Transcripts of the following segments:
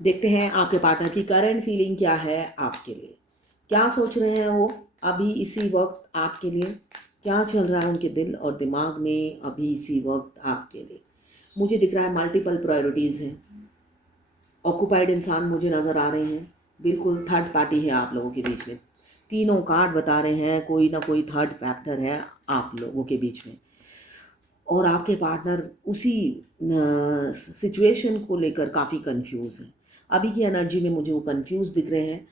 देखते हैं आपके पार्टनर की करंट फीलिंग क्या है आपके लिए, क्या सोच रहे हैं वो अभी इसी वक्त आपके लिए, क्या चल रहा है उनके दिल और दिमाग में अभी इसी वक्त आपके लिए। मुझे दिख रहा है मल्टीपल प्रायोरिटीज़ हैं, ऑक्यूपाइड इंसान मुझे नज़र आ रहे हैं, बिल्कुल थर्ड पार्टी है आप लोगों के बीच में। तीनों कार्ड बता रहे हैं कोई ना कोई थर्ड फैक्टर है आप लोगों के बीच में, और आपके पार्टनर उसी सिचुएशन को लेकर काफ़ी कंफ्यूज है। अभी की एनर्जी में मुझे वो कंफ्यूज दिख रहे हैं,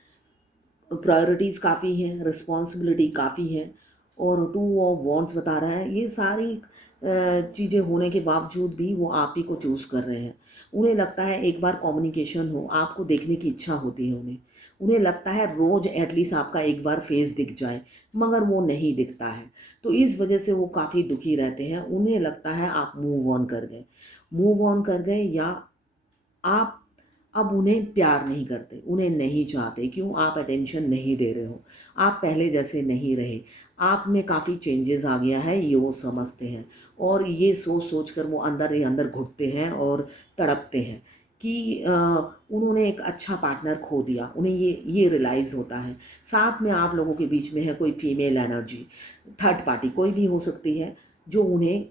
प्रायोरिटीज़ काफ़ी हैं, रिस्पॉन्सिबिलिटी काफ़ी है, और टू ऑफ वॉन्ट्स बता रहा है। ये सारी चीज़ें होने के बावजूद भी वो आप ही को चूज़ कर रहे हैं। उन्हें लगता है एक बार कम्युनिकेशन हो, आपको देखने की इच्छा होती है उन्हें। उन्हें लगता है रोज़ एटलीस्ट आपका एक बार फेस दिख जाए, मगर वो नहीं दिखता है। तो इस वजह से वो काफ़ी दुखी रहते हैं। उन्हें लगता है आप मूव ऑन कर गए, या आप अब उन्हें प्यार नहीं करते, उन्हें नहीं चाहते। क्यों? आप अटेंशन नहीं दे रहे हो, आप पहले जैसे नहीं रहे, आप में काफ़ी चेंजेस आ गया है, ये वो समझते हैं। और ये सोच सोच कर वो अंदर ही अंदर घुटते हैं और तड़पते हैं कि उन्होंने एक अच्छा पार्टनर खो दिया। उन्हें ये रियलाइज़ होता है। साथ में आप लोगों के बीच में है कोई फीमेल एनर्जी, थर्ड पार्टी कोई भी हो सकती है, जो उन्हें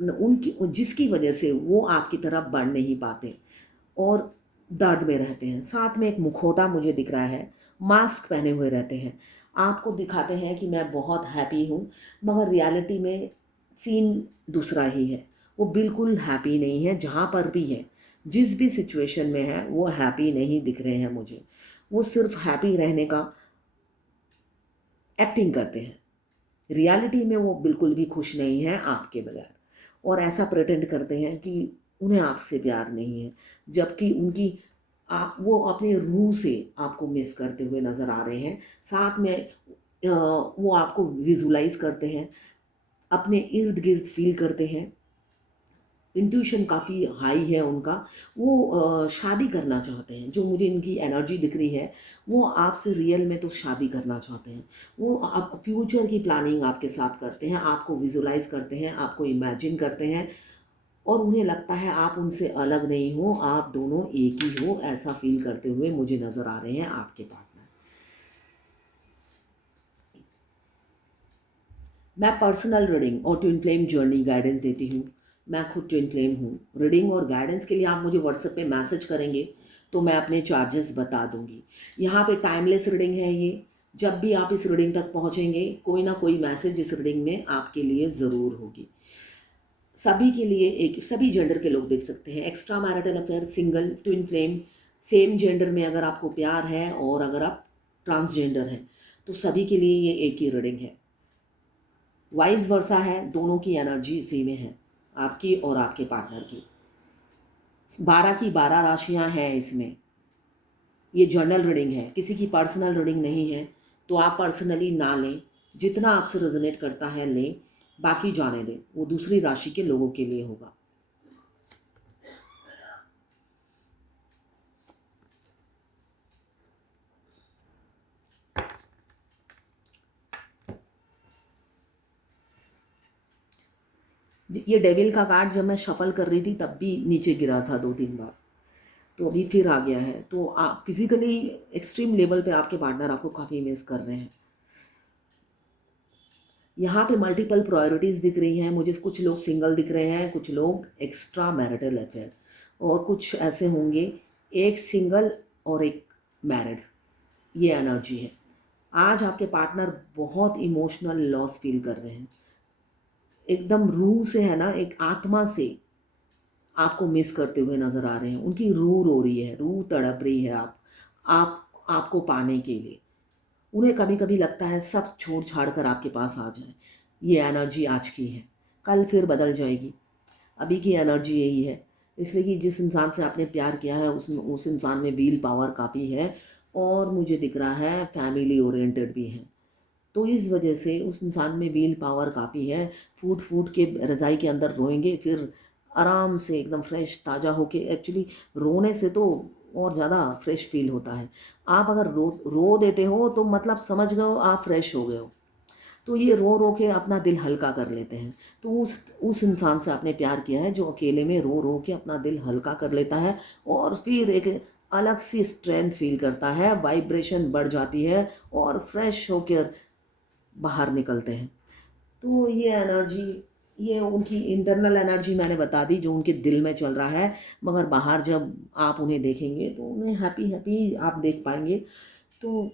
उनकी जिसकी वजह से वो आपकी तरफ बढ़ नहीं पाते और दर्द में रहते हैं। साथ में एक मुखौटा मुझे दिख रहा है, मास्क पहने हुए रहते हैं, आपको दिखाते हैं कि मैं बहुत हैप्पी हूँ, मगर रियलिटी में सीन दूसरा ही है। वो बिल्कुल हैप्पी नहीं है, जहाँ पर भी है, जिस भी सिचुएशन में है, वो हैप्पी नहीं दिख रहे हैं मुझे। वो सिर्फ हैप्पी रहने का एक्टिंग करते हैं, रियलिटी में वो बिल्कुल भी खुश नहीं है आपके बगैर, और ऐसा प्रिटेंड करते हैं कि उन्हें आपसे प्यार नहीं है, जबकि उनकी आप वो अपने रूह से आपको मिस करते हुए नज़र आ रहे हैं। साथ में वो आपको विजुलाइज करते हैं, अपने इर्द गिर्द फील करते हैं, इंट्यूशन काफ़ी हाई है उनका। वो शादी करना चाहते हैं, जो मुझे इनकी एनर्जी दिख रही है, वो आपसे रियल में तो शादी करना चाहते हैं। वो आप फ्यूचर की प्लानिंग आपके साथ करते हैं, आपको विजुलाइज करते हैं, आपको इमेजिन करते हैं, और उन्हें लगता है आप उनसे अलग नहीं हो, आप दोनों एक ही हो, ऐसा फील करते हुए मुझे नज़र आ रहे हैं आपके पार्टनर। मैं पर्सनल रीडिंग और ट्विन फ्लेम जर्नी गाइडेंस देती हूँ। मैं खुद ट्विन फ्लेम हूँ। रीडिंग और गाइडेंस के लिए आप मुझे व्हाट्सएप पे मैसेज करेंगे तो मैं अपने चार्जेस बता दूँगी। यहाँ पे टाइमलेस रीडिंग है ये। जब भी आप इस रीडिंग तक पहुँचेंगे, कोई ना कोई मैसेज इस रीडिंग में आपके लिए ज़रूर होगी। सभी के लिए, एक सभी जेंडर के लोग देख सकते हैं। Extra marital affair, single, twin flame, same gender में अगर आपको प्यार है, और अगर आप ट्रांसजेंडर हैं, तो सभी के लिए ये एक ही रीडिंग है। वाइस वर्सा है, दोनों की एनर्जी इसी में है, आपकी और आपके पार्टनर की। 12 की 12 राशियां हैं इसमें। ये जर्नल रीडिंग है, किसी की पर्सनल रीडिंग नहीं है, तो आप पर्सनली ना लें। जितना आपसे रेजोनेट करता है लें, बाकी जाने दें, वो दूसरी राशि के लोगों के लिए होगा। ये डेविल का कार्ड जब मैं शफल कर रही थी तब भी नीचे गिरा था 2-3 बार, तो अभी फिर आ गया है। तो आप फिजिकली एक्सट्रीम लेवल पे आपके पार्टनर आपको काफ़ी मिस कर रहे हैं। यहाँ पे मल्टीपल प्रायोरिटीज़ दिख रही हैं मुझे। कुछ लोग सिंगल दिख रहे हैं, कुछ लोग एक्स्ट्रा मैरिटल अफेयर, और कुछ ऐसे होंगे एक सिंगल और एक मैरिड। ये एनर्जी है। आज आपके पार्टनर बहुत इमोशनल लॉस फील कर रहे हैं, एकदम रूह से है ना, एक आत्मा से आपको मिस करते हुए नज़र आ रहे हैं। उनकी रूह रो रही है, रूह तड़प रही है आपको पाने के लिए। उन्हें कभी कभी लगता है सब छोड़ छाड़ कर आपके पास आ जाए। ये एनर्जी आज की है, कल फिर बदल जाएगी। अभी की एनर्जी यही है, इसलिए कि जिस इंसान से आपने प्यार किया है उस इंसान में व्हील पावर काफ़ी है, और मुझे दिख रहा है फैमिली ओरिएंटेड भी है। तो इस वजह से उस इंसान में व्हील पावर काफ़ी है। फूट फूट के रज़ाई के अंदर रोएंगे, फिर आराम से एकदम फ्रेश ताज़ा होके। एक्चुअली रोने से तो और ज़्यादा फ्रेश फील होता है। आप अगर रो रो देते हो तो मतलब समझ गए हो आप फ्रेश हो गए हो। तो ये रो रो के अपना दिल हल्का कर लेते हैं। तो उस इंसान से आपने प्यार किया है जो अकेले में रो रो के अपना दिल हल्का कर लेता है, और फिर एक अलग सी स्ट्रेंथ फील करता है, वाइब्रेशन बढ़ जाती है और फ्रेश होकर बाहर निकलते हैं। तो ये एनर्जी, ये उनकी इंटरनल एनर्जी मैंने बता दी जो उनके दिल में चल रहा है, मगर बाहर जब आप उन्हें देखेंगे तो उन्हें हैप्पी हैप्पी आप देख पाएंगे। तो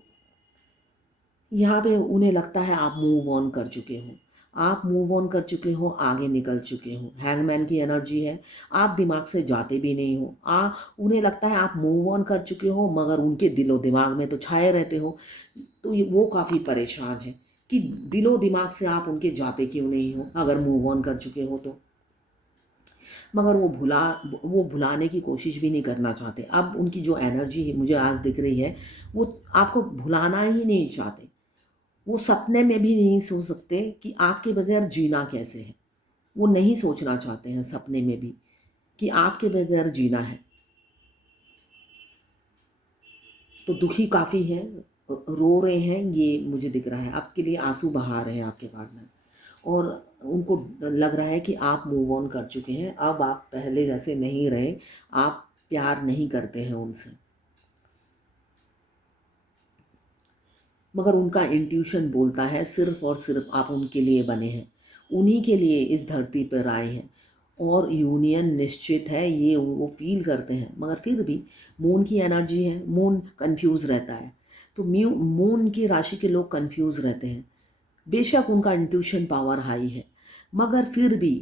यहाँ पे उन्हें लगता है आप मूव ऑन कर चुके हो, आप मूव ऑन कर चुके हो, आगे निकल चुके हो। हैंगमैन की एनर्जी है, आप दिमाग से जाते भी नहीं हो। उन्हें लगता है आप मूव ऑन कर चुके हो, मगर उनके दिलो दिमाग में तो छाए रहते हो। तो ये वो काफ़ी परेशान है कि दिलो दिमाग से आप उनके जाते क्यों नहीं हो अगर मूव ऑन कर चुके हो तो। मगर वो भुलाने की कोशिश भी नहीं करना चाहते। अब उनकी जो एनर्जी है मुझे आज दिख रही है, वो आपको भुलाना ही नहीं चाहते। वो सपने में भी नहीं सोच सकते कि आपके बगैर जीना कैसे है। वो नहीं सोचना चाहते हैं सपने में भी कि आपके बगैर जीना है। तो दुखी काफ़ी हैं, रो रहे हैं, ये मुझे दिख रहा है। आपके लिए आंसू बहा रहे हैं आपके पार्टनर, और उनको लग रहा है कि आप मूव ऑन कर चुके हैं, अब आप पहले जैसे नहीं रहे, आप प्यार नहीं करते हैं उनसे। मगर उनका इंट्यूशन बोलता है सिर्फ और सिर्फ आप उनके लिए बने हैं, उन्हीं के लिए इस धरती पर आए हैं, और यूनियन निश्चित है, ये वो फील करते हैं। मगर फिर भी मून की एनर्जी है, मून कंफ्यूज रहता है। तो मून की राशि के लोग कंफ्यूज रहते हैं। बेशक उनका इंट्यूशन पावर हाई है, मगर फिर भी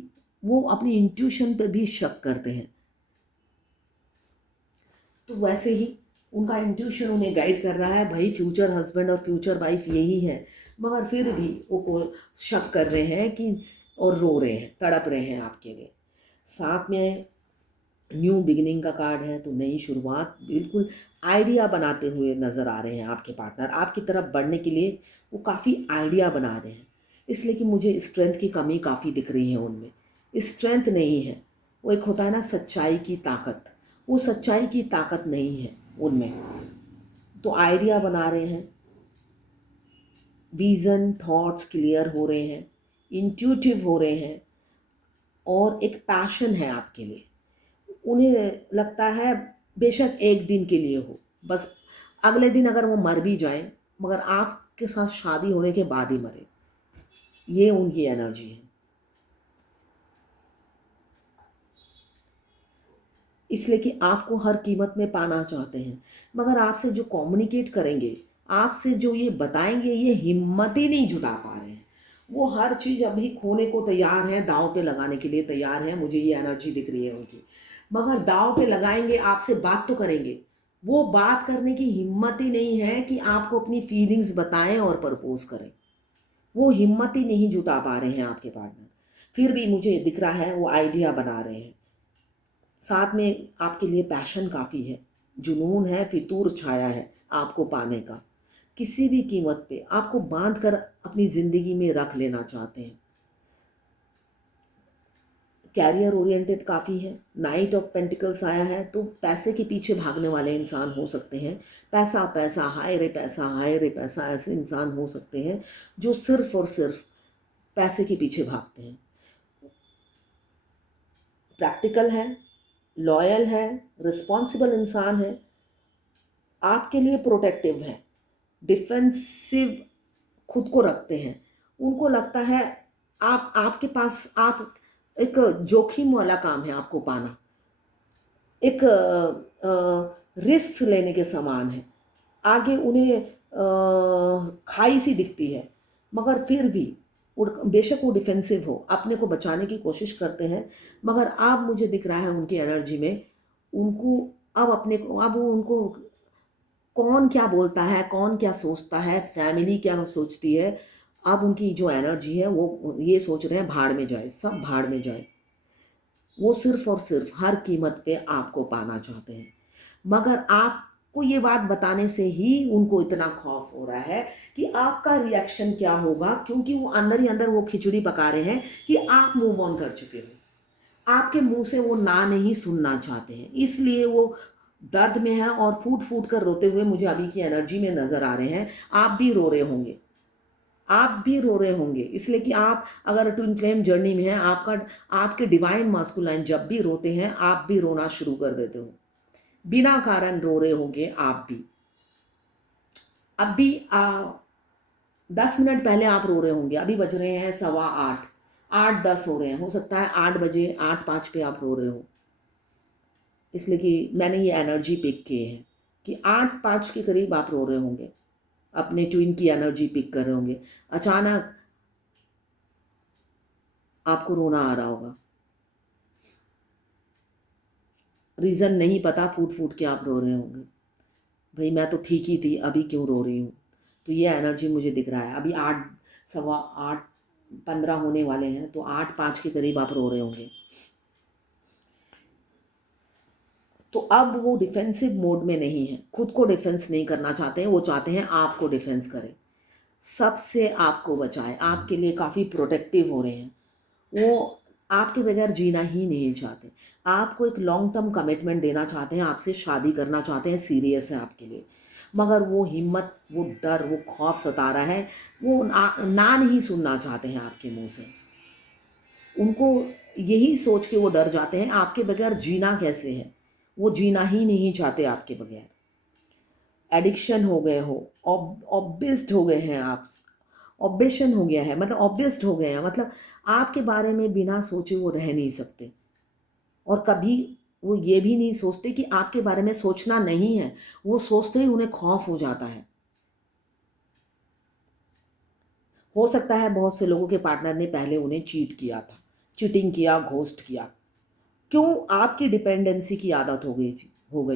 वो अपनी इंट्यूशन पर भी शक करते हैं। तो वैसे ही उनका इंट्यूशन उन्हें गाइड कर रहा है, भाई फ्यूचर हस्बैंड और फ्यूचर वाइफ यही है, मगर फिर भी वो को शक कर रहे हैं कि, और रो रहे हैं, तड़प रहे हैं आपके लिए। साथ में न्यू बिगिनिंग का कार्ड है, तो नई शुरुआत, बिल्कुल आइडिया बनाते हुए नज़र आ रहे हैं आपके पार्टनर। आपकी तरफ बढ़ने के लिए वो काफ़ी आइडिया बना रहे हैं, इसलिए कि मुझे स्ट्रेंथ की कमी काफ़ी दिख रही है उनमें। स्ट्रेंथ नहीं है, वो एक होता है ना सच्चाई की ताकत, वो सच्चाई की ताकत नहीं है उनमें। तो आइडिया बना रहे हैं, विज़न थॉट्स क्लियर हो रहे हैं, इंट्यूटिव हो रहे हैं, और एक पैशन है आपके लिए। उन्हें लगता है बेशक एक दिन के लिए हो, बस अगले दिन अगर वो मर भी जाए, मगर आपके साथ शादी होने के बाद ही मरे, ये उनकी एनर्जी है। इसलिए कि आपको हर कीमत में पाना चाहते हैं, मगर आपसे जो कम्युनिकेट करेंगे, आपसे जो ये बताएंगे, ये हिम्मत ही नहीं जुटा पा रहे हैं। वो हर चीज़ अभी खोने को तैयार हैं, दांव पे लगाने के लिए तैयार हैं, मुझे ये एनर्जी दिख रही है उनकी। मगर दांव पे लगाएंगे, आपसे बात तो करेंगे, वो बात करने की हिम्मत ही नहीं है कि आपको अपनी फीलिंग्स बताएं और प्रपोज करें। वो हिम्मत ही नहीं जुटा पा रहे हैं आपके पार्टनर। फिर भी मुझे दिख रहा है वो आइडिया बना रहे हैं। साथ में आपके लिए पैशन काफ़ी है, जुनून है, फितूर छाया है आपको पाने का। किसी भी कीमत पे आपको बांध कर अपनी ज़िंदगी में रख लेना चाहते हैं। कैरियर ओरिएंटेड काफ़ी है, नाइट ऑफ पेंटिकल्स आया है, तो पैसे के पीछे भागने वाले इंसान हो सकते हैं। पैसा पैसा, हाय रे पैसा, हाय रे पैसा, ऐसे इंसान हो सकते हैं जो सिर्फ और सिर्फ पैसे के पीछे भागते हैं। प्रैक्टिकल है, लॉयल है, रिस्पॉन्सिबल इंसान है, आपके लिए प्रोटेक्टिव है, डिफेंसिव खुद को रखते हैं। उनको लगता है आपके पास, आप एक जोखिम वाला काम है आपको पाना, एक रिस्क लेने के समान है। आगे उन्हें खाई सी दिखती है, मगर फिर भी बेशक वो डिफेंसिव हो, अपने को बचाने की कोशिश करते हैं। मगर अब मुझे दिख रहा है उनकी एनर्जी में, उनको अब उनको कौन क्या बोलता है, कौन क्या सोचता है, फैमिली क्या सोचती है, अब उनकी जो एनर्जी है वो ये सोच रहे हैं भाड़ में जाए, सब भाड़ में जाए। वो सिर्फ और सिर्फ हर कीमत पे आपको पाना चाहते हैं। मगर आपको ये बात बताने से ही उनको इतना खौफ हो रहा है कि आपका रिएक्शन क्या होगा, क्योंकि वो अंदर ही अंदर वो खिचड़ी पका रहे हैं कि आप मूव ऑन कर चुके हो। आपके मुंह से वो ना नहीं सुनना चाहते हैं, इसलिए वो दर्द में है और फूट फूट कर रोते हुए मुझे अभी की एनर्जी में नज़र आ रहे हैं। आप भी रो रहे होंगे, आप भी रो रहे होंगे, इसलिए कि आप अगर ट्विन फ्लेम जर्नी में हैं, आपके डिवाइन मास्कुलाइन जब भी रोते हैं आप भी रोना शुरू कर देते हो। बिना कारण रो रहे होंगे आप भी। अब भी 10 मिनट पहले आप रो रहे होंगे, अभी बज रहे हैं 8:15, 8:10 हो रहे हैं, हो सकता है 8 बजे 8:05 पे आप रो रहे हो। इसलिए कि मैंने ये एनर्जी पिक की है कि 8:05 के करीब आप रो रहे होंगे, अपने ट्विन की एनर्जी पिक कर रहे होंगे। अचानक आपको रोना आ रहा होगा, रीज़न नहीं पता, फूट फूट के आप रो रहे होंगे, भाई मैं तो ठीक ही थी, अभी क्यों रो रही हूँ। तो ये एनर्जी मुझे दिख रहा है। अभी 8:15 होने वाले हैं, तो 8:05 के करीब आप रो रहे होंगे। तो अब वो डिफेंसिव मोड में नहीं है, खुद को डिफेंस नहीं करना चाहते हैं, वो चाहते हैं आपको डिफेंस करें, सबसे आपको बचाए, आपके लिए काफ़ी प्रोटेक्टिव हो रहे हैं। वो आपके बगैर जीना ही नहीं चाहते, आपको एक लॉन्ग टर्म कमिटमेंट देना चाहते हैं, आपसे शादी करना चाहते हैं, सीरियस है आपके लिए। मगर वो हिम्मत, वो डर, वो खौफ सता रहा है, वो ना नहीं सुनना चाहते हैं आपके मुंह से। उनको यही सोच के वो डर जाते हैं, आपके बगैर जीना कैसे है, वो जीना ही नहीं चाहते आपके बगैर। एडिक्शन हो गए हो, ऑब्सेस्ड हो गए हैं आप, ऑब्सेशन हो गया है, मतलब ऑब्सेस्ड हो गए हैं, मतलब आपके बारे में बिना सोचे वो रह नहीं सकते। और कभी वो ये भी नहीं सोचते कि आपके बारे में सोचना नहीं है, वो सोचते ही उन्हें खौफ हो जाता है। हो सकता है बहुत से लोगों के पार्टनर ने पहले उन्हें चीट किया था, चीटिंग किया, घोस्ट किया। क्यों? आपकी डिपेंडेंसी की आदत हो गई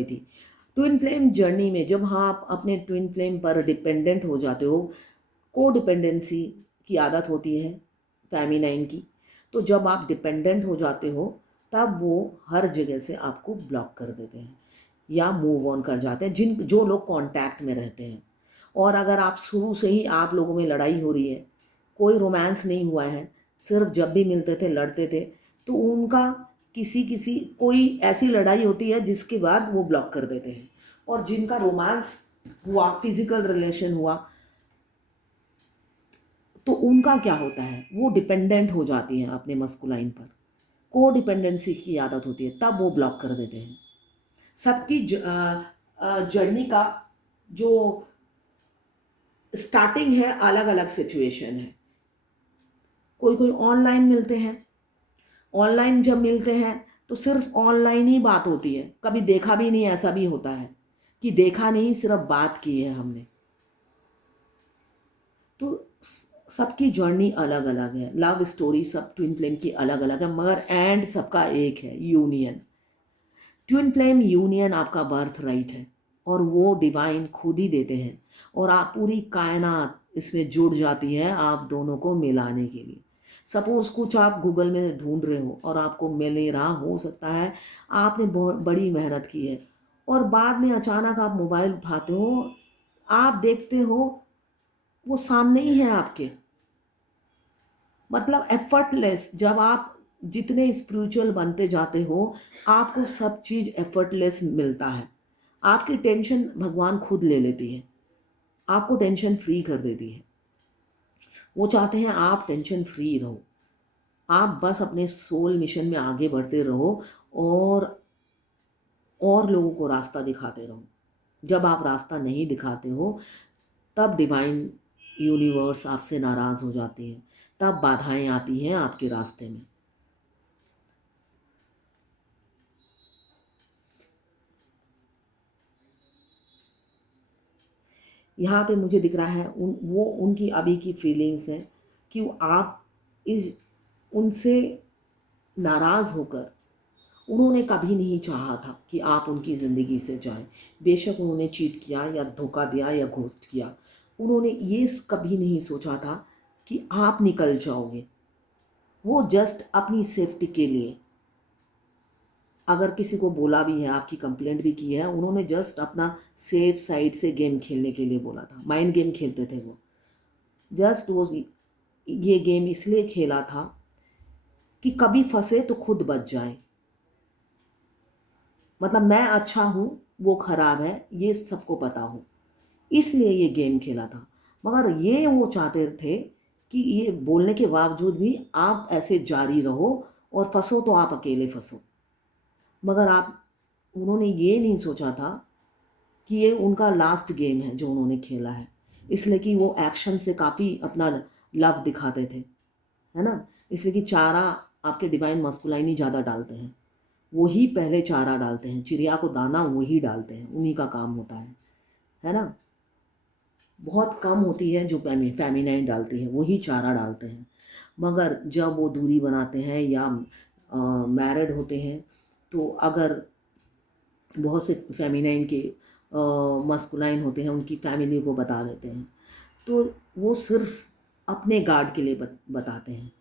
थी। ट्विन फ्लेम जर्नी में जब आप अपने ट्विन फ्लेम पर डिपेंडेंट हो जाते हो, को डिपेंडेंसी की आदत होती है फेमिनाइन की, तो जब आप डिपेंडेंट हो जाते हो तब वो हर जगह से आपको ब्लॉक कर देते हैं या मूव ऑन कर जाते हैं, जो लोग कांटेक्ट में रहते हैं। और अगर आप शुरू से ही आप लोगों में लड़ाई हो रही है, कोई रोमांस नहीं हुआ है, सिर्फ जब भी मिलते थे लड़ते थे, तो उनका किसी किसी कोई ऐसी लड़ाई होती है जिसके बाद वो ब्लॉक कर देते हैं। और जिनका रोमांस हुआ, फिजिकल रिलेशन हुआ, तो उनका क्या होता है, वो डिपेंडेंट हो जाती हैं अपने मस्कुलाइन पर, को डिपेंडेंसी की आदत होती है, तब वो ब्लॉक कर देते हैं। सबकी जर्नी का जो स्टार्टिंग है, अलग अलग सिचुएशन है। कोई कोई ऑनलाइन मिलते हैं, ऑनलाइन जब मिलते हैं तो सिर्फ ऑनलाइन ही बात होती है, कभी देखा भी नहीं, ऐसा भी होता है कि देखा नहीं, सिर्फ बात की है हमने। तो सबकी जर्नी अलग अलग है, लव स्टोरी सब ट्विन फ्लेम की अलग अलग है, मगर एंड सबका एक है, यूनियन। ट्विन फ्लेम यूनियन आपका बर्थ राइट है, और वो डिवाइन खुद ही देते हैं, और आप पूरी कायनात इसमें जुड़ जाती है आप दोनों को मिलाने के लिए। सपोज कुछ आप गूगल में ढूंढ रहे हो और आपको मिल नहीं रहा, हो सकता है आपने बहुत बड़ी मेहनत की है, और बाद में अचानक आप मोबाइल उठाते हो, आप देखते हो वो सामने ही है आपके। मतलब एफर्टलेस, जब आप जितने स्पिरिचुअल बनते जाते हो, आपको सब चीज़ एफर्टलेस मिलता है। आपकी टेंशन भगवान खुद ले लेती है, आपको टेंशन फ्री कर देती है। वो चाहते हैं आप टेंशन फ्री रहो, आप बस अपने सोल मिशन में आगे बढ़ते रहो, और लोगों को रास्ता दिखाते रहो। जब आप रास्ता नहीं दिखाते हो, तब डिवाइन यूनिवर्स आपसे नाराज़ हो जाती है, तब बाधाएं आती हैं आपके रास्ते में। यहाँ पे मुझे दिख रहा है वो उनकी अभी की फीलिंग्स हैं कि आप इस उनसे नाराज़ होकर, उन्होंने कभी नहीं चाहा था कि आप उनकी ज़िंदगी से जाएं। बेशक उन्होंने चीट किया या धोखा दिया या घोस्ट किया, उन्होंने ये कभी नहीं सोचा था कि आप निकल जाओगे। वो जस्ट अपनी सेफ्टी के लिए, अगर किसी को बोला भी है, आपकी कंप्लेंट भी की है, उन्होंने जस्ट अपना सेफ साइड से गेम खेलने के लिए बोला था, माइंड गेम खेलते थे वो। जस्ट वो ये गेम इसलिए खेला था कि कभी फंसे तो खुद बच जाए। मतलब मैं अच्छा हूँ, वो खराब है, ये सबको पता हो, इसलिए ये गेम खेला था। मगर ये वो चाहते थे कि ये बोलने के बावजूद भी आप ऐसे जारी रहो, और फंसो तो आप अकेले फंसो। मगर आप उन्होंने ये नहीं सोचा था कि ये उनका लास्ट गेम है जो उन्होंने खेला है, इसलिए कि वो एक्शन से काफ़ी अपना लव दिखाते थे, है ना। इसलिए कि चारा आपके डिवाइन मस्कुलाइन ही ज़्यादा डालते हैं, वो ही पहले चारा डालते हैं, चिड़िया को दाना वही डालते हैं, उन्हीं का काम होता है ना। बहुत कम होती है जो फेमिनाइन डालती है, वही चारा डालते हैं। मगर जब वो दूरी बनाते हैं या मैरिड होते हैं, तो अगर बहुत से फेमिनाइन के मस्कुलाइन होते हैं, उनकी फैमिली को बता देते हैं, तो वो सिर्फ अपने गार्ड के लिए बताते हैं।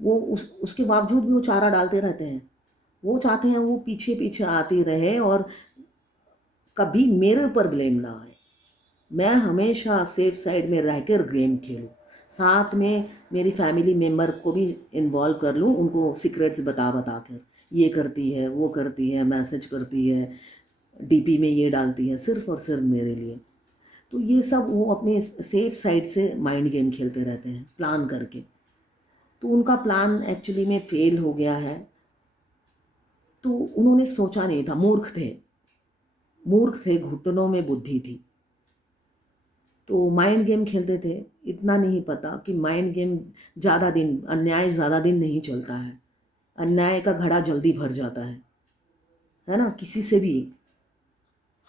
वो उसके बावजूद भी वो चारा डालते रहते हैं। वो चाहते हैं वो पीछे पीछे आती रहे और कभी मेरे ऊपर ब्लेम ना आए। मैं हमेशा सेफ साइड में रहकर गेम खेलूँ, साथ में मेरी फैमिली मेम्बर को भी इन्वॉल्व कर लूँ, उनको सीक्रेट्स बता बता कर, ये करती है, वो करती है, मैसेज करती है, डीपी में ये डालती है, सिर्फ और सिर्फ मेरे लिए। तो ये सब वो अपने सेफ साइड से माइंड गेम खेलते रहते हैं प्लान करके। तो उनका प्लान एक्चुअली में फेल हो गया है। तो उन्होंने सोचा नहीं था, मूर्ख थे, घुटनों में बुद्धि थी। तो माइंड गेम खेलते थे, इतना नहीं पता कि माइंड गेम ज़्यादा दिन, अन्याय ज़्यादा दिन नहीं चलता है, अन्याय का घड़ा जल्दी भर जाता है ना। किसी से भी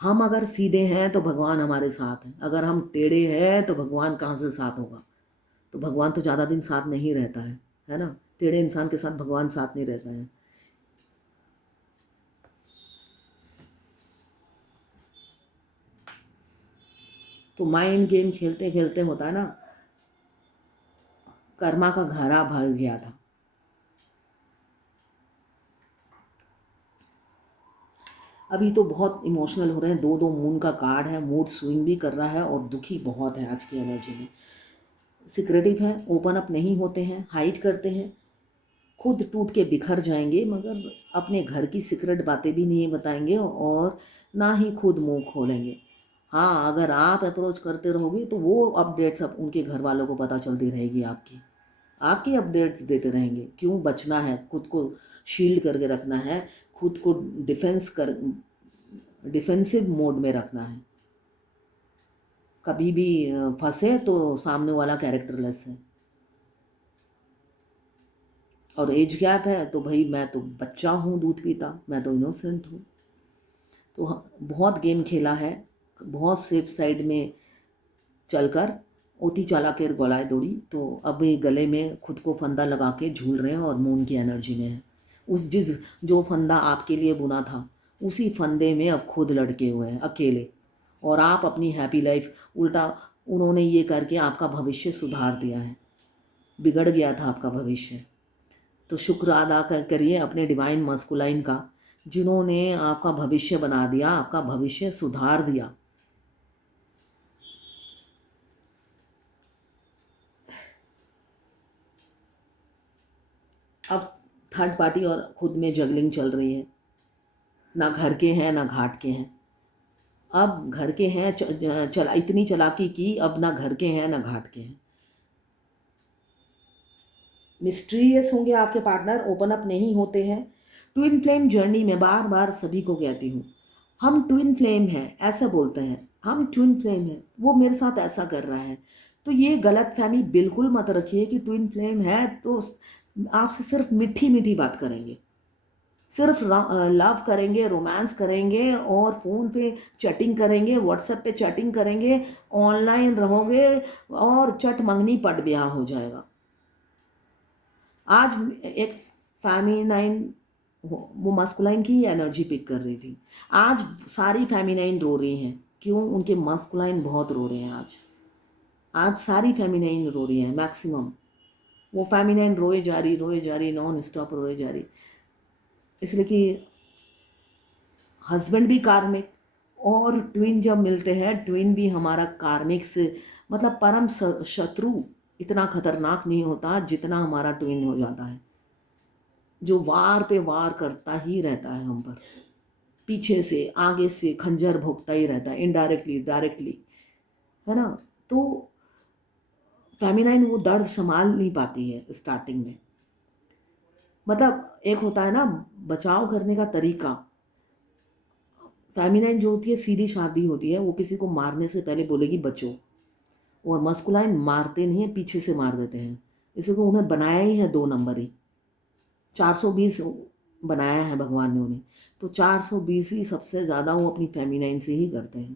हम अगर सीधे हैं तो भगवान हमारे साथ हैं, अगर हम टेढ़े हैं तो भगवान कहाँ से साथ होगा। तो भगवान तो ज़्यादा दिन साथ नहीं रहता है ना। टेढ़े इंसान के साथ भगवान साथ नहीं रहता है। तो माइंड गेम खेलते खेलते होता है ना, कर्मा का घड़ा भर गया था। अभी तो बहुत इमोशनल हो रहे हैं, दो दो मून का कार्ड है, मूड स्विंग भी कर रहा है और दुखी बहुत है आज की एनर्जी में। सिक्रेटिव है, ओपन अप नहीं होते हैं, हाइड करते हैं, खुद टूट के बिखर जाएंगे, मगर अपने घर की सीक्रेट बातें भी नहीं बताएंगे और ना ही खुद मुंह खोलेंगे। हाँ, अगर आप अप्रोच करते रहोगे तो वो अपडेट्स अब उनके घर वालों को पता चलती रहेगी, आपकी अपडेट्स देते रहेंगे। क्यों बचना है, खुद को शील्ड करके रखना है, खुद को डिफेंसिव मोड में रखना है। कभी भी फंसे तो सामने वाला कैरेक्टरलेस है। और एज गैप है तो भाई मैं तो बच्चा हूँ दूध पीता, मैं तो इनोसेंट हूँ। तो बहुत गेम खेला है, बहुत सेफ साइड में चलकर ओती चाला के गलाए दौड़ी। तो अब ये गले में खुद को फंदा लगा के झूल रहे हैं और मून की एनर्जी में है। जो फंदा आपके लिए बुना था, उसी फंदे में अब खुद लटके हुए हैं अकेले। और आप अपनी हैप्पी लाइफ, उल्टा उन्होंने ये करके आपका भविष्य सुधार दिया है, बिगड़ गया था आपका भविष्य। तो शुक्र अदा करिए अपने डिवाइन मस्कुलाइन का, जिन्होंने आपका भविष्य बना दिया, आपका भविष्य सुधार दिया। अब थर्ड पार्टी और खुद में जगलिंग चल रही है, ना घर के हैं ना घाट के हैं। अब घर के हैं, चला इतनी चालाकी की, अब ना घर के हैं ना घाट के हैं। मिस्टीरियस होंगे आपके पार्टनर, ओपन अप नहीं होते हैं। ट्विन फ्लेम जर्नी में बार बार सभी को कहती हूँ, हम ट्विन फ्लेम हैं ऐसा बोलते हैं, हम ट्विन फ्लेम हैं, वो मेरे साथ ऐसा कर रहा है। तो ये गलत फहमी बिल्कुल मत रखिए कि ट्विन फ्लेम है तो आपसे सिर्फ मीठी मीठी बात करेंगे, सिर्फ लव करेंगे, रोमांस करेंगे और फ़ोन पे चैटिंग करेंगे, व्हाट्सएप पे चैटिंग करेंगे, ऑनलाइन रहोगे और चट मंगनी पट ब्याह हो जाएगा। आज एक फेमिनाइन, वो मस्कुलाइन की एनर्जी पिक कर रही थी, आज सारी फेमिनाइन रो रही हैं। क्यों? उनके मस्कुलाइन बहुत रो रहे हैं आज सारी फेमिनाइन रो रही हैं मैक्सिमम। वो फेमिनाइन रोए जा रही नॉन स्टॉप रोए जा रही, इसलिए कि हस्बैंड भी कार्मिक और ट्विन जब मिलते हैं, ट्विन भी हमारा कार्मिक से मतलब परम शत्रु इतना खतरनाक नहीं होता जितना हमारा ट्विन हो जाता है, जो वार पे वार करता ही रहता है हम पर, पीछे से आगे से खंजर भोंकता ही रहता है, इनडायरेक्टली डायरेक्टली, है ना। तो फेमिनाइन वो दर्द संभाल नहीं पाती है स्टार्टिंग में। मतलब एक होता है ना बचाव करने का तरीका, फेमिनाइन जो होती है सीधी शादी होती है, वो किसी को मारने से पहले बोलेगी बचो, और मस्कुलाइन मारते नहीं है, पीछे से मार देते हैं। इसी को उन्हें बनाया ही है 2 नंबर ही, 420 बनाया है भगवान ने उन्हें, तो 420 ही सबसे ज़्यादा वो अपनी फेमिनाइन से ही करते हैं।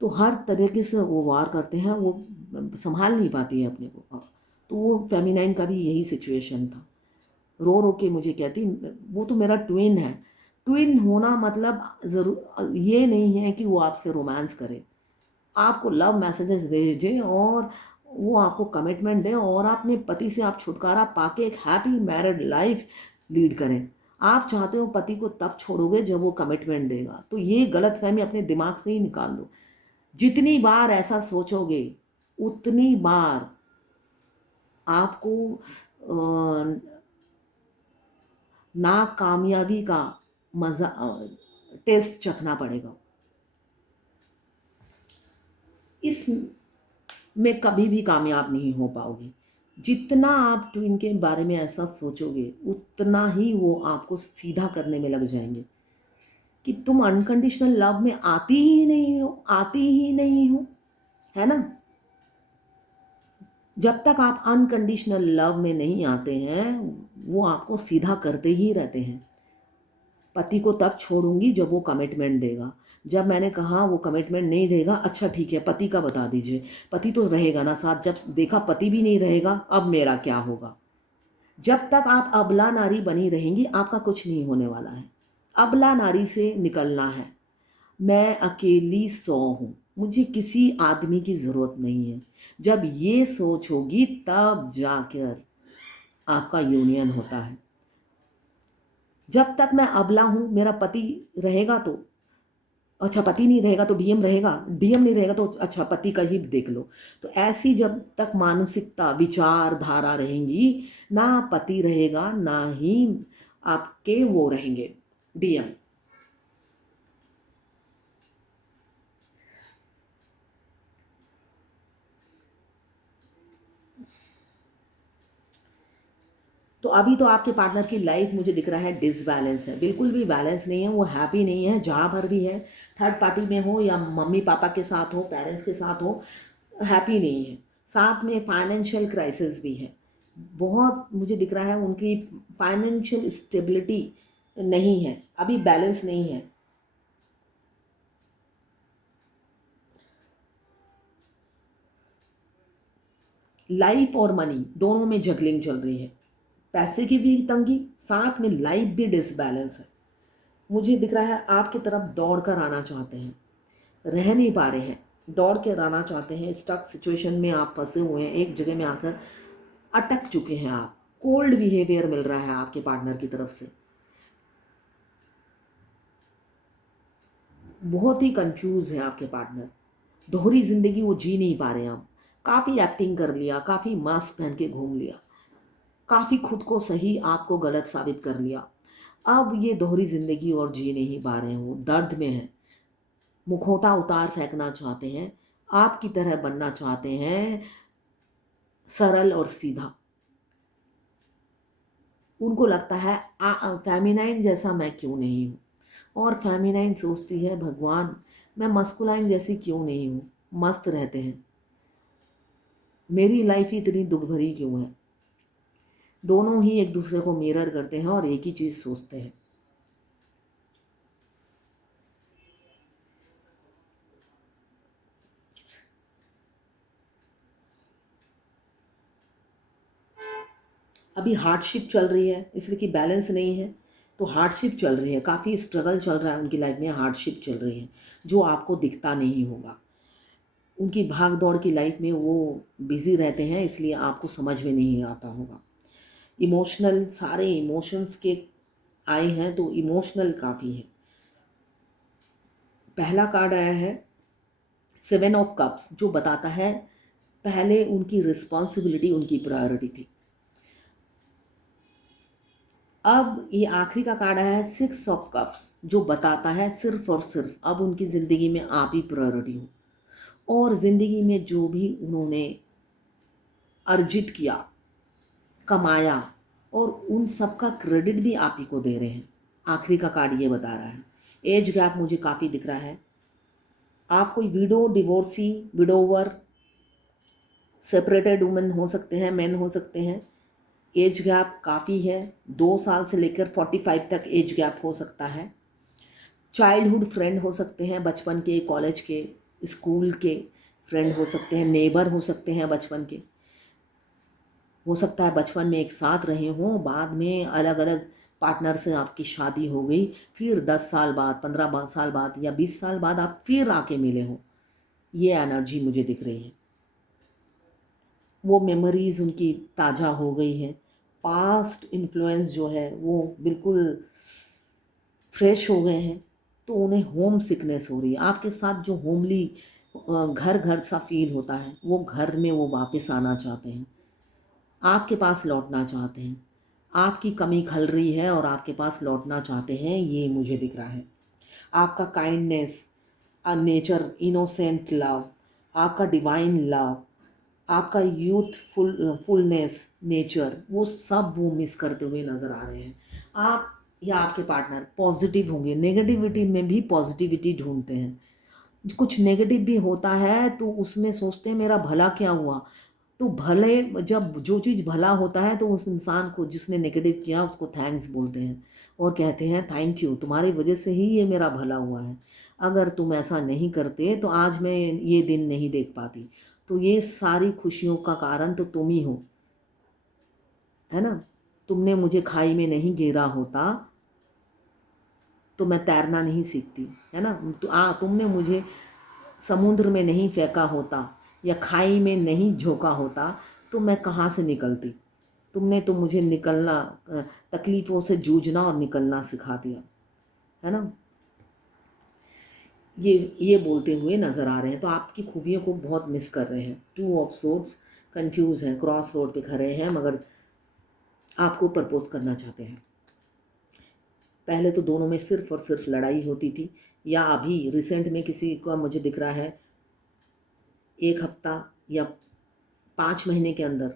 तो हर तरीके से वो वार करते हैं, वो संभाल नहीं पाती है अपने को। तो वो फेमिनाइन का भी यही सिचुएशन था। रो रो के मुझे कहती, वो तो मेरा ट्विन है। ट्विन होना मतलब ज़रूर ये नहीं है कि वो आपसे रोमांस करे, आपको लव मैसेजेस भेजे और वो आपको कमिटमेंट दे और अपने पति से आप छुटकारा पाके एक हैप्पी मैरिड लाइफ लीड करें। आप चाहते हो पति को तब छोड़ोगे जब वो कमिटमेंट देगा। तो ये गलतफहमी अपने दिमाग से ही निकाल दो। जितनी बार ऐसा सोचोगे उतनी बार आपको नाकामयाबी का मज़ा टेस्ट चखना पड़ेगा। इस में कभी भी कामयाब नहीं हो पाओगे। जितना आप ट्विन के बारे में ऐसा सोचोगे उतना ही वो आपको सीधा करने में लग जाएंगे कि तुम अनकंडीशनल लव में आती ही नहीं हो, आती ही नहीं हो, है ना। जब तक आप अनकंडीशनल लव में नहीं आते हैं वो आपको सीधा करते ही रहते हैं। पति को तब छोड़ूंगी जब वो कमिटमेंट देगा। जब मैंने कहा वो कमिटमेंट नहीं देगा, अच्छा ठीक है पति का बता दीजिए, पति तो रहेगा ना साथ। जब देखा पति भी नहीं रहेगा, अब मेरा क्या होगा। जब तक आप अबला नारी बनी रहेंगी आपका कुछ नहीं होने वाला है। अबला नारी से निकलना है। मैं अकेली 100 हूँ, मुझे किसी आदमी की ज़रूरत नहीं है। जब ये सोच होगी तब जाकर आपका यूनियन होता है। जब तक मैं अबला हूँ, मेरा पति रहेगा तो अच्छा, पति नहीं रहेगा तो डीएम रहेगा, डीएम नहीं रहेगा तो अच्छा पति का ही देख लो। तो ऐसी जब तक मानसिकता विचारधारा रहेंगी, ना पति रहेगा ना ही आपके वो रहेंगे डीएम। तो अभी तो आपके पार्टनर की लाइफ मुझे दिख रहा है डिसबैलेंस है, बिल्कुल भी बैलेंस नहीं है, वो हैप्पी नहीं है जहाँ पर भी है। थर्ड पार्टी में हो या मम्मी पापा के साथ हो, पेरेंट्स के साथ हो, हैप्पी नहीं है। साथ में फाइनेंशियल क्राइसिस भी है, बहुत मुझे दिख रहा है उनकी फाइनेंशियल स्टेबिलिटी नहीं है, अभी बैलेंस नहीं है। लाइफ और मनी दोनों में जगलिंग चल रही है, पैसे की भी तंगी, साथ में लाइफ भी डिसबैलेंस है। मुझे दिख रहा है आपकी तरफ दौड़ कर आना चाहते हैं, रह नहीं पा रहे हैं, दौड़ कर आना चाहते हैं। स्टक सिचुएशन में आप फंसे हुए हैं, एक जगह में आकर अटक चुके हैं आप। कोल्ड बिहेवियर मिल रहा है आपके पार्टनर की तरफ से, बहुत ही कंफ्यूज है आपके पार्टनर। दोहरी जिंदगी वो जी नहीं पा रहे हैं। अब काफ़ी एक्टिंग कर लिया, काफ़ी मास्क पहन के घूम लिया, काफ़ी खुद को सही आपको गलत साबित कर लिया। अब ये दोहरी ज़िंदगी और जी नहीं पा रहे हो, दर्द में है, मुखौटा उतार फेंकना चाहते हैं, आपकी तरह बनना चाहते हैं, सरल और सीधा। उनको लगता है फेमिनाइन जैसा मैं क्यों नहीं हूँ, और फेमिनाइन सोचती है भगवान मैं मस्कुलाइन जैसी क्यों नहीं हूँ। मस्त रहते हैं, मेरी लाइफ ही इतनी दुख भरी क्यों है। दोनों ही एक दूसरे को मिरर करते हैं और एक ही चीज़ सोचते हैं। अभी हार्डशिप चल रही है, इसलिए कि बैलेंस नहीं है, तो हार्डशिप चल रही है, काफ़ी स्ट्रगल चल रहा है उनकी लाइफ में, हार्डशिप चल रही है जो आपको दिखता नहीं होगा। उनकी भाग दौड़ की लाइफ में वो बिज़ी रहते हैं, इसलिए आपको समझ में नहीं आता होगा। इमोशनल, सारे इमोशंस के आए हैं तो इमोशनल काफ़ी है। पहला कार्ड आया है 7 ऑफ कप्स, जो बताता है पहले उनकी रिस्पॉन्सिबिलिटी, उनकी प्रायोरिटी थी। अब ये आखिरी का कार्ड आया है 6 ऑफ कप्स, जो बताता है सिर्फ और सिर्फ अब उनकी ज़िंदगी में आप ही प्रायोरिटी हो, और ज़िंदगी में जो भी उन्होंने अर्जित किया, कमाया, और उन सब का क्रेडिट भी आप ही को दे रहे हैं। आखिरी का कार्ड ये बता रहा है। एज गैप मुझे काफ़ी दिख रहा है। आप कोई window, divorcee, widower, separated women हो सकते हैं, मेन हो सकते हैं। एज गैप काफ़ी है, 2 साल से लेकर 45 तक एज गैप हो सकता है। चाइल्डहुड फ्रेंड हो सकते हैं, बचपन के, कॉलेज के, स्कूल के फ्रेंड हो सकते हैं, नेबर हो सकते हैं बचपन के। हो सकता है बचपन में एक साथ रहे हों, बाद में अलग अलग पार्टनर से आपकी शादी हो गई, फिर 10 साल बाद, 15 साल बाद या 20 साल बाद आप फिर आके मिले हो। ये एनर्जी मुझे दिख रही है। वो मेमोरीज़ उनकी ताज़ा हो गई है, पास्ट इन्फ्लुएंस जो है वो बिल्कुल फ्रेश हो गए हैं। तो उन्हें होम सिकनेस हो रही है आपके साथ। जो होमली घर घर सा फील होता है, वो घर में वो वापस आना चाहते हैं, आपके पास लौटना चाहते हैं। आपकी कमी खल रही है और आपके पास लौटना चाहते हैं, ये मुझे दिख रहा है। आपका काइंडनेस, नेचर, इनोसेंट लव, आपका डिवाइन लव, आपका फुलनेस नेचर, वो सब वो मिस करते हुए नज़र आ रहे हैं। आप या आपके पार्टनर पॉजिटिव होंगे, नेगेटिविटी में भी पॉजिटिविटी ढूंढते हैं। कुछ नेगेटिव भी होता है तो उसमें सोचते हैं मेरा भला क्या हुआ। तो भले, जब जो चीज़ भला होता है तो उस इंसान को जिसने नेगेटिव किया उसको थैंक्स बोलते हैं और कहते हैं थैंक यू, तुम्हारी वजह से ही ये मेरा भला हुआ है। अगर तुम ऐसा नहीं करते तो आज मैं ये दिन नहीं देख पाती। तो ये सारी खुशियों का कारण तो तुम ही हो, है ना। तुमने मुझे खाई में नहीं गिरा होता तो मैं तैरना नहीं सीखती, है ना। तो तुमने मुझे समुद्र में नहीं फेंका होता या खाई में नहीं झोंका होता तो मैं कहाँ से निकलती। तुमने तो मुझे निकलना, तकलीफ़ों से जूझना और निकलना सिखा दिया, है ना। ये बोलते हुए नज़र आ रहे हैं। तो आपकी खूबियों को बहुत मिस कर रहे हैं। 2 ऑफ सोर्ड्स, कंफ्यूज हैं, क्रॉस रोड पे खड़े हैं, मगर आपको प्रपोज करना चाहते हैं। पहले तो दोनों में सिर्फ और सिर्फ लड़ाई होती थी, या अभी रिसेंट में किसी का मुझे दिख रहा है 1 हफ्ता या 5 महीने के अंदर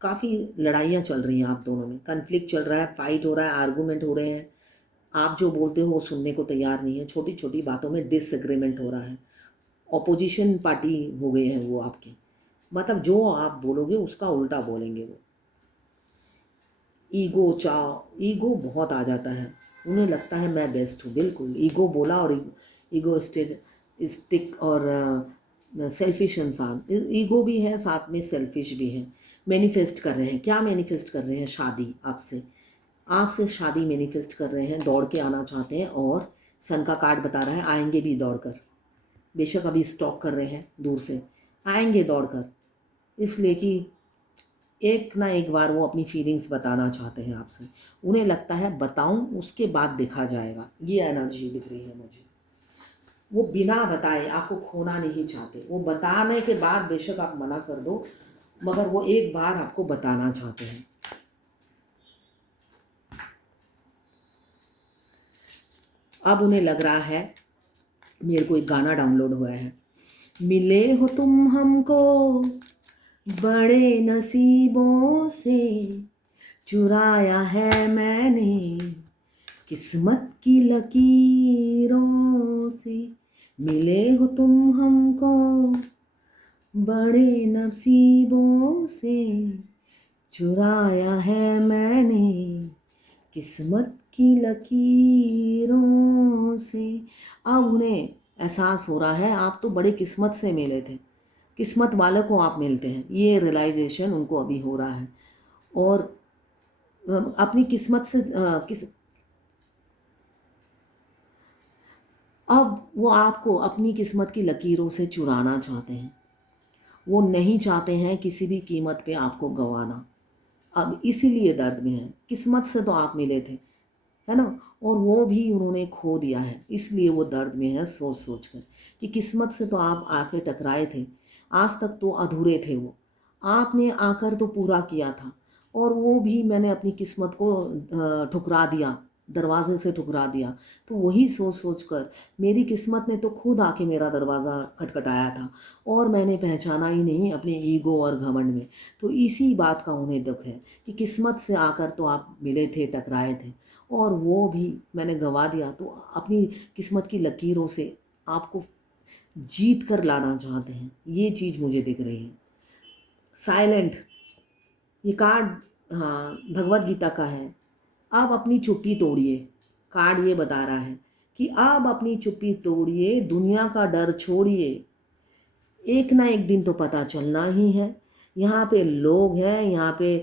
काफ़ी लड़ाइयाँ चल रही हैं आप दोनों में, कन्फ्लिक्ट चल रहा है, फाइट हो रहा है, आर्गूमेंट हो रहे हैं। आप जो बोलते हो वो सुनने को तैयार नहीं है, छोटी छोटी बातों में डिसएग्रीमेंट हो रहा है, ऑपोजिशन पार्टी हो गए हैं वो आपके। मतलब जो आप बोलोगे उसका उल्टा बोलेंगे वो। ईगो बहुत आ जाता है, उन्हें लगता है मैं बेस्ट हूँ। बिल्कुल ईगो बोला, और ईगो स्टिक और सेल्फिश इंसान, ईगो भी है साथ में सेल्फिश भी है। मैनिफेस्ट कर रहे हैं, क्या मैनिफेस्ट कर रहे हैं? शादी। आपसे शादी मैनिफेस्ट कर रहे हैं, दौड़ के आना चाहते हैं। और सन का कार्ड बता रहा है आएंगे भी दौड़कर। बेशक अभी स्टॉक कर रहे हैं दूर से, आएंगे दौड़कर, इसलिए कि एक ना एक बार वो अपनी फीलिंग्स बताना चाहते हैं आपसे। उन्हें लगता है बताऊं उसके बाद देखा जाएगा, ये एनर्जी दिख रही है मुझे। वो बिना बताए आपको खोना नहीं चाहते, वो बताने के बाद बेशक आप मना कर दो, मगर वो एक बार आपको बताना चाहते हैं। अब उन्हें लग रहा है, मेरे को एक गाना डाउनलोड हुआ है, मिले हो तुम हमको बड़े नसीबों से, चुराया है मैंने किस्मत की लकीरों से। मिले हो तुम हमको बड़े नसीबों से, चुराया है मैंने किस्मत की लकीरों से। अब उन्हें एहसास हो रहा है आप तो बड़े किस्मत से मिले थे, किस्मत वालों को आप मिलते हैं, ये रियलाइजेशन उनको अभी हो रहा है। और अपनी किस्मत से अब वो आपको अपनी किस्मत की लकीरों से चुराना चाहते हैं। वो नहीं चाहते हैं किसी भी कीमत पे आपको गंवाना। अब इसीलिए दर्द में है। किस्मत से तो आप मिले थे, है ना, और वो भी उन्होंने खो दिया है, इसलिए वो दर्द में है सोच सोच कर कि किस्मत से तो आप आके टकराए थे, आज तक तो अधूरे थे वो, आपने आकर तो पूरा किया था, और वो भी मैंने अपनी किस्मत को ठुकरा दिया, दरवाजे से ठुकरा दिया। तो वही सोच सोच कर मेरी किस्मत ने तो खुद आके मेरा दरवाज़ा खटखटाया था, और मैंने पहचाना ही नहीं अपने ईगो और घमंड में। तो इसी बात का उन्हें दुख है कि किस्मत से आकर तो आप मिले थे, टकराए थे, और वो भी मैंने गंवा दिया, तो अपनी किस्मत की लकीरों से आपको जीत कर लाना चाहते हैं, ये चीज़ मुझे दिख रही है। साइलेंट, ये कार्ड, हाँ, भगवत गीता का है। आप अपनी चुप्पी तोड़िए, कार्ड ये बता रहा है कि आप अपनी चुप्पी तोड़िए, दुनिया का डर छोड़िए, एक ना एक दिन तो पता चलना ही है। यहाँ पे लोग हैं, यहाँ पे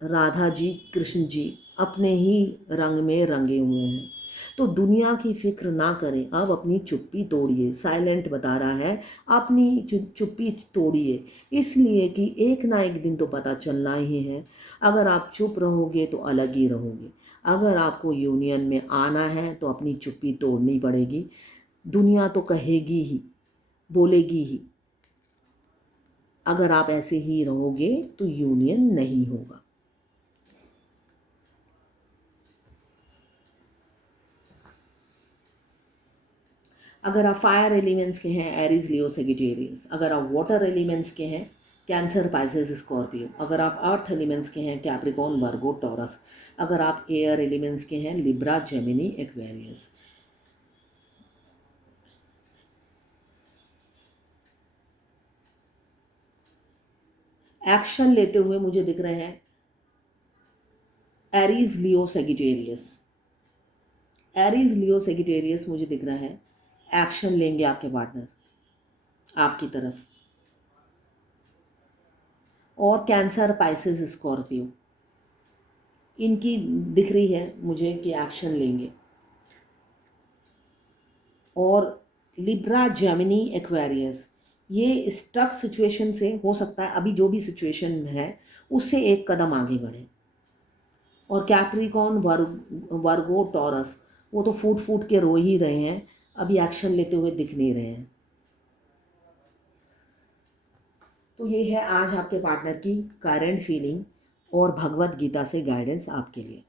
राधा जी, कृष्ण जी अपने ही रंग में रंगे हुए हैं, तो दुनिया की फिक्र ना करें, अब अपनी चुप्पी तोड़िए। साइलेंट बता रहा है अपनी चुप्पी तोड़िए, इसलिए कि एक ना एक दिन तो पता चलना ही है। अगर आप चुप रहोगे तो अलग ही रहोगे। अगर आपको यूनियन में आना है तो अपनी चुप्पी तोड़नी पड़ेगी। दुनिया तो कहेगी ही, बोलेगी ही। अगर आप ऐसे ही रहोगे तो यूनियन नहीं होगा। अगर आप फायर एलिमेंट्स के हैं, एरीज, लियो, सेजिटेरियस। अगर आप वाटर एलिमेंट्स के हैं, कैंसर, पाइसेस, स्कॉर्पियो। अगर आप अर्थ एलिमेंट्स के हैं, कैप्रिकॉर्न, वर्गो, टॉरस। अगर आप एयर एलिमेंट्स के हैं, लिब्रा, जेमिनी, एक्वेरियस। एक्शन लेते हुए मुझे दिख रहे हैं एरीज, लियो, सेजिटेरियस। एरीज, लियो, सेजिटेरियस मुझे दिख रहा है एक्शन लेंगे आपके पार्टनर आपकी तरफ। और कैंसर, पाइसेस, स्कॉर्पियो, इनकी दिख रही है मुझे कि एक्शन लेंगे। और लिब्रा, जेमिनी, एक्वेरियस, ये स्टक सिचुएशन से हो सकता है अभी जो भी सिचुएशन है उससे एक कदम आगे बढ़े। और कैप्रिकॉर्न, वर्गो, टॉरस, वो तो फूट फूट के रो ही रहे हैं, अभी एक्शन लेते हुए दिख नहीं रहे हैं। तो ये है आज आपके पार्टनर की करंट फीलिंग और भगवत गीता से गाइडेंस आपके लिए।